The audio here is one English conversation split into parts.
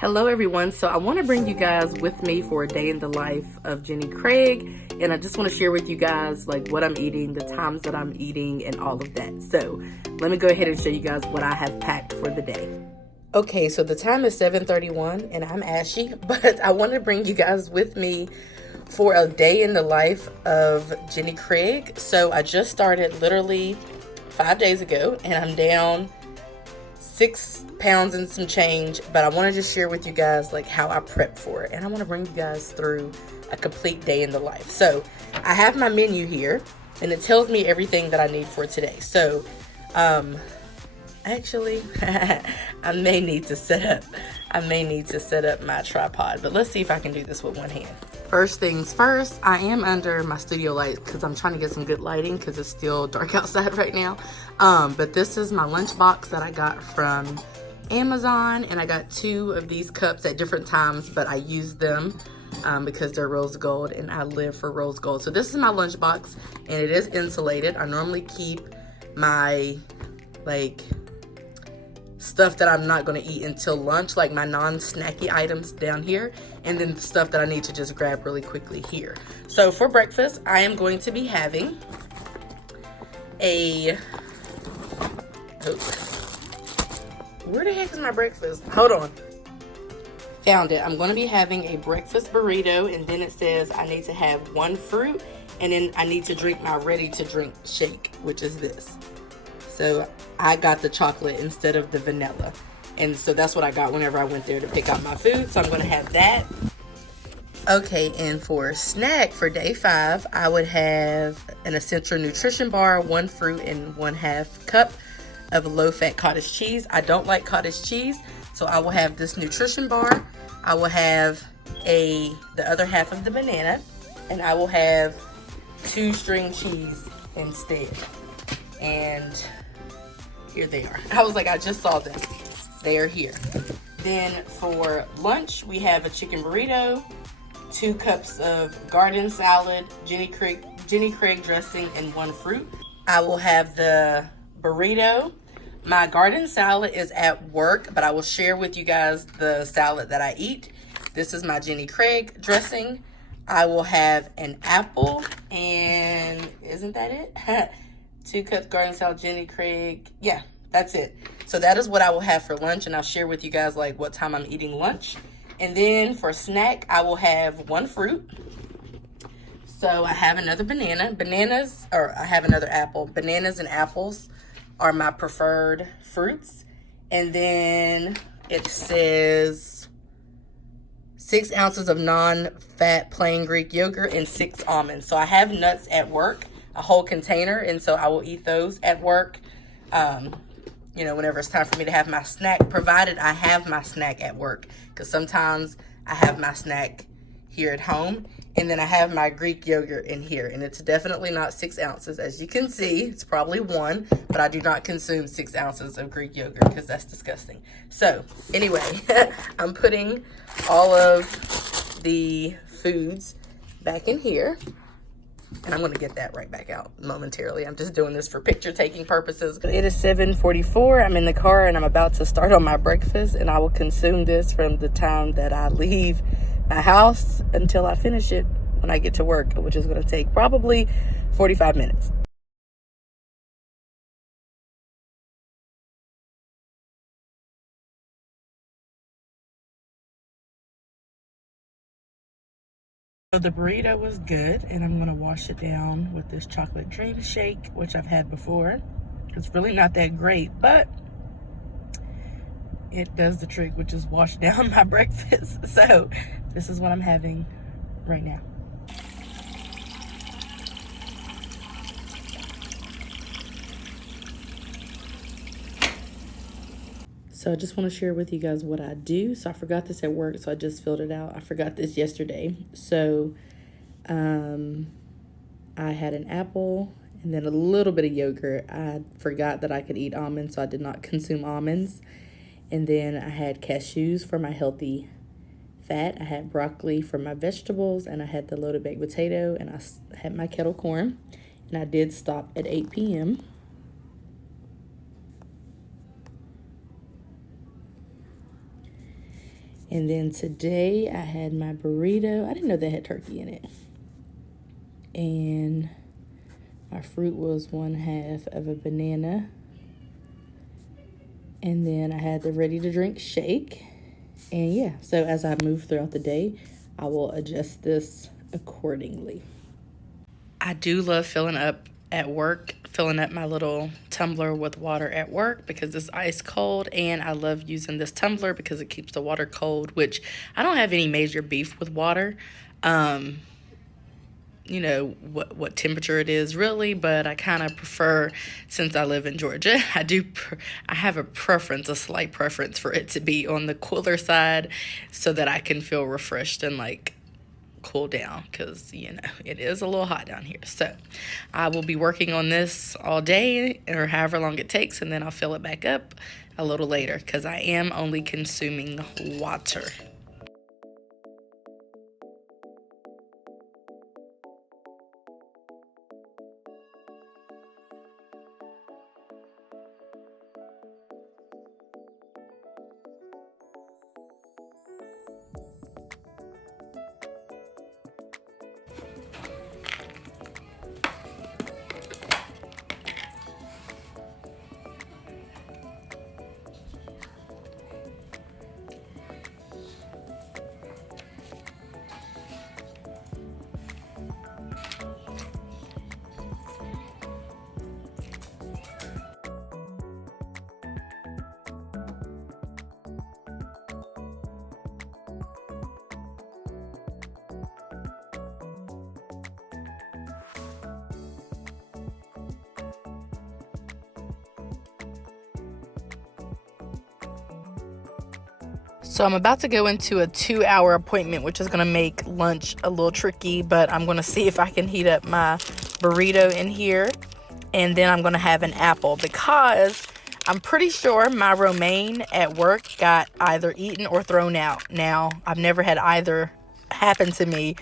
Hello everyone, so I want to bring you guys with me for a day in the life of Jenny Craig, and I just want to share with you guys like what I'm eating, the times that I'm eating, and all of that. So let me go ahead and show you guys what I have packed for the day. Okay, so the time is 7:31 and I'm ashy, but I want to bring you guys with me for a day in the life of Jenny Craig. So I just started literally 5 days ago and I'm down 6 pounds and some change, but I want to just share with you guys like how I prep for it, and I want to bring you guys through a complete day in the life. So I have my menu here and it tells me everything that I need for today. So actually I may need to set up my tripod, but let's see if I can do this with one hand. First things first, I am under my studio light because I'm trying to get some good lighting because it's still dark outside right now. But this is my lunch box that I got from Amazon, and I got 2 of these cups at different times, but I use them because they're rose gold and I live for rose gold. So this is my lunch box and it is insulated. I normally keep my like stuff that I'm not going to eat until lunch, like my non-snacky items down here, and then the stuff that I need to just grab really quickly here. So for breakfast, I am going to be having where the heck is my breakfast? Hold on. Found it. I'm going to be having a breakfast burrito, and then it says I need to have 1 fruit, and then I need to drink my ready-to-drink shake, which is this. So I got the chocolate instead of the vanilla. And so that's what I got whenever I went there to pick out my food. So I'm going to have that. Okay, and for snack for day 5, I would have an essential nutrition bar, 1 fruit, and 1/2 cup of low-fat cottage cheese. I don't like cottage cheese, so I will have this nutrition bar. I will have the other half of the banana, and I will have 2 string cheese instead. And here they are. I was like, I just saw them. They are here. Then for lunch, we have a chicken burrito, 2 cups of garden salad, Jenny Craig dressing, and 1 fruit. I will have the burrito. My garden salad is at work, but I will share with you guys the salad that I eat. This is my Jenny Craig dressing. I will have an apple, and isn't that it? 2 cups garden salad, Jenny Craig. Yeah, that's it. So that is what I will have for lunch, and I'll share with you guys like what time I'm eating lunch. And then for snack, I will have 1 fruit. So I have another banana. I have another apple. Bananas and apples are my preferred fruits. And then it says 6 ounces of non-fat plain Greek yogurt and 6 almonds. So I have nuts at work, a whole container, and so I will eat those at work, you know, whenever it's time for me to have my snack, provided I have my snack at work, because sometimes I have my snack here at home, and then I have my Greek yogurt in here, and it's definitely not 6 ounces. As you can see, it's probably 1, but I do not consume 6 ounces of Greek yogurt because that's disgusting. So anyway, I'm putting all of the foods back in here. And I'm going to get that right back out momentarily. I'm just doing this for picture taking purposes. It is 7:44. I'm in the car and I'm about to start on my breakfast, and I will consume this from the time that I leave my house until I finish it when I get to work, which is going to take probably 45 minutes. So the burrito was good, and I'm going to wash it down with this chocolate dream shake, which I've had before. It's really not that great, but it does the trick, which is wash down my breakfast. So this is what I'm having right now. So I just want to share with you guys what I do. So I forgot this at work, so I just filled it out. I forgot this yesterday. So I had an apple and then a little bit of yogurt. I forgot that I could eat almonds, so I did not consume almonds. And then I had cashews for my healthy fat. I had broccoli for my vegetables, and I had the loaded baked potato, and I had my kettle corn. And I did stop at 8 p.m. And then today I had my burrito. I didn't know they had turkey in it. And my fruit was 1/2 of a banana. And then I had the ready to drink shake. And yeah, so as I move throughout the day, I will adjust this accordingly. I do love filling up at work, filling up my little tumbler with water at work because it's ice cold, and I love using this tumbler because it keeps the water cold, which I don't have any major beef with water. You know, what temperature it is really, but I kind of prefer, since I live in Georgia, I have a slight preference for it to be on the cooler side so that I can feel refreshed and like cool down, because you know it is a little hot down here. So I will be working on this all day or however long it takes, and then I'll fill it back up a little later because I am only consuming water. So I'm about to go into a 2-hour appointment, which is going to make lunch a little tricky, but I'm going to see if I can heat up my burrito in here. And then I'm going to have an apple because I'm pretty sure my romaine at work got either eaten or thrown out. Now, I've never had either happen to me,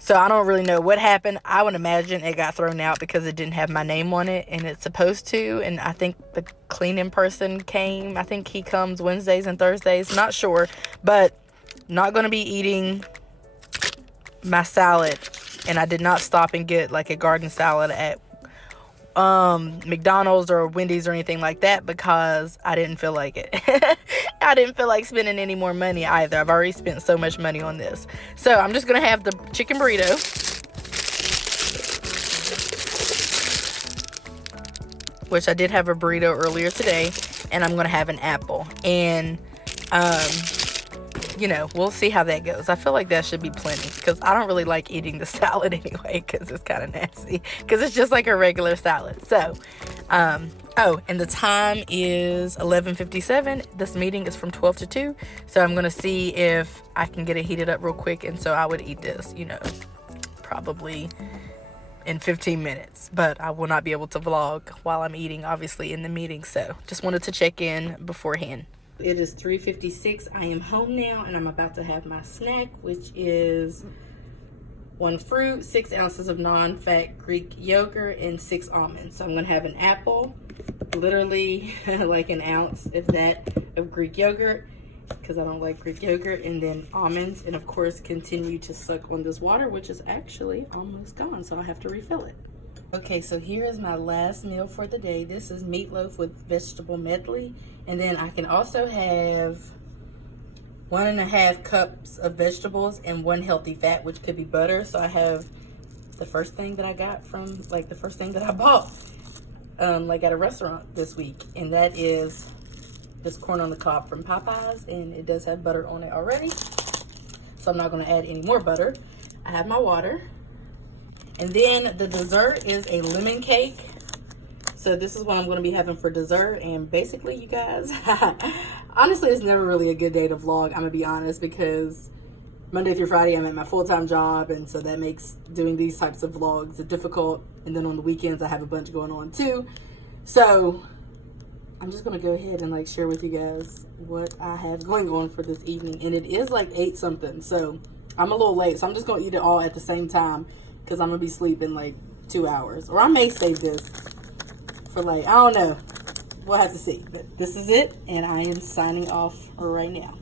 so I don't really know what happened. I would imagine it got thrown out because it didn't have my name on it, and it's supposed to. And I think the cleaning person came. I think he comes Wednesdays and Thursdays. Not sure, but not going to be eating my salad. And I did not stop and get like a garden salad at McDonald's or Wendy's or anything like that because I didn't feel like it. I didn't feel like spending any more money either. I've already spent so much money on this. So I'm just going to have the chicken burrito. Which I did have a burrito earlier today. And I'm going to have an apple. And, you know, we'll see how that goes. I feel like that should be plenty because I don't really like eating the salad anyway because it's kind of nasty. Because it's just like a regular salad. So, oh, and the time is 11:57. This meeting is from 12 to 2. So I'm going to see if I can get it heated up real quick. And so I would eat this, you know, probably in 15 minutes. But I will not be able to vlog while I'm eating, obviously, in the meeting. So just wanted to check in beforehand. It is 3:56. I am home now, and I'm about to have my snack, which is 1 fruit, 6 ounces of non-fat Greek yogurt, and 6 almonds. So I'm going to have an apple, literally like an ounce, if that, of Greek yogurt, because I don't like Greek yogurt, and then almonds, and of course continue to suck on this water, which is actually almost gone, so I have to refill it. Okay, so here is my last meal for the day. This is meatloaf with vegetable medley. And then I can also have 1.5 cups of vegetables and 1 healthy fat, which could be butter. So I have the first thing that I got from, like the first thing that I bought, like at a restaurant this week. And that is this corn on the cob from Popeyes. And it does have butter on it already. So I'm not gonna add any more butter. I have my water. And then the dessert is a lemon cake. So this is what I'm going to be having for dessert. And basically, you guys, honestly, it's never really a good day to vlog. I'm going to be honest, because Monday through Friday, I'm at my full-time job. And so that makes doing these types of vlogs difficult. And then on the weekends, I have a bunch going on too. So I'm just going to go ahead and like share with you guys what I have going on for this evening. And it is like 8 something. So I'm a little late. So I'm just going to eat it all at the same time, because I'm going to be sleeping like 2 hours. Or I may save this for like, I don't know. We'll have to see. But this is it. And I am signing off right now.